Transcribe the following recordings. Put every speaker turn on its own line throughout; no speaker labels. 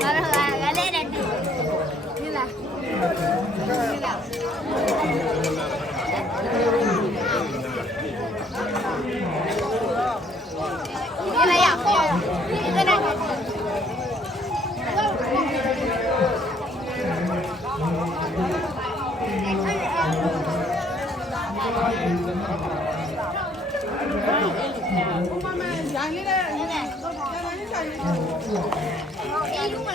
来来来来来来，你来，你来。女的，男的，哪个？
哎，用不了。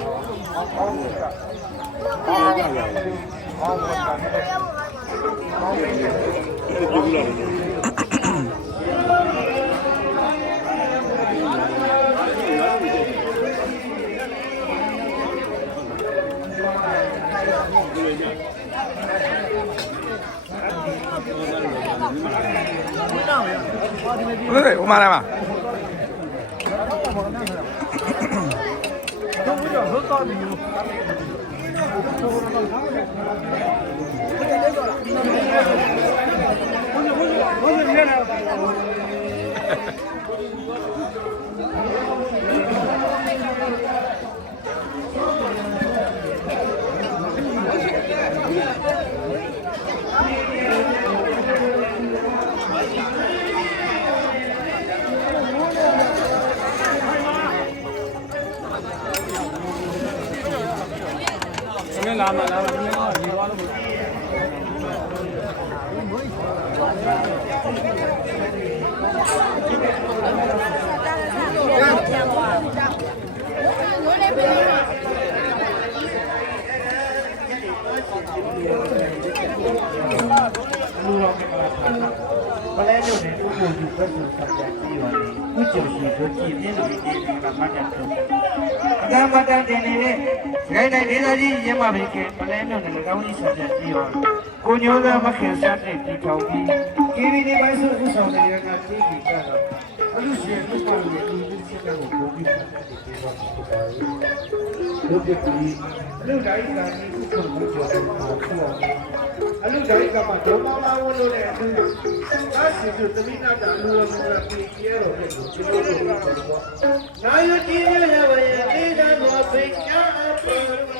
ဟုတ်တယ်ဟို
မှာလာ 不是不是不
是你家的。Thank you. လဲ
ညို့နေဥပ္ပိုလ်ဒီဘက်ကိုဆက်ကြပြီးတော့ဥကြုံရှိတို့ကြည်ပြင်းလို့ဒီဒီကမှတ်တယ်ဆိုအကမတန်တင်နေတဲ့ရိုက်တဲ့ဒေသကြီးရမဘေကပလဲညို့နေ၎င်းကြီးဆက်ကြပြီးတော့ကိုညိုးသားမခင်စားတဲ့ဒီထောင်ပြီးကိရိဒီမိုင်းဆိုဥဆောင်တဲ့ရကတိကြီးကတော့အလူရှင်ဥပ္ပိုလ်ရဲ့ဒီဒီစစ်တဲ့ကိုပို့ပြီးဆက်တဲ့ဒီတော့ဖြစ်ပါတယ်လူပြပြီးလူတိုင်းကဒီဥပ္ပိုလ်ကိုကြောက်တာဖြစ် အောင်အလူတိုင်းကမှဒေါမမဝလို့တဲ့အတူဒါစီစုသမီးနာတာလူဝမကပြည်ကျဲတော့တဲ့ကိုကျွန်တော်တို့ကတော့နာယတိရရဝရဲ့အေးဒါမောဖိတ်ချာအပေါ်
မ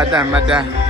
ပတ်သက်မှတ်တမ်း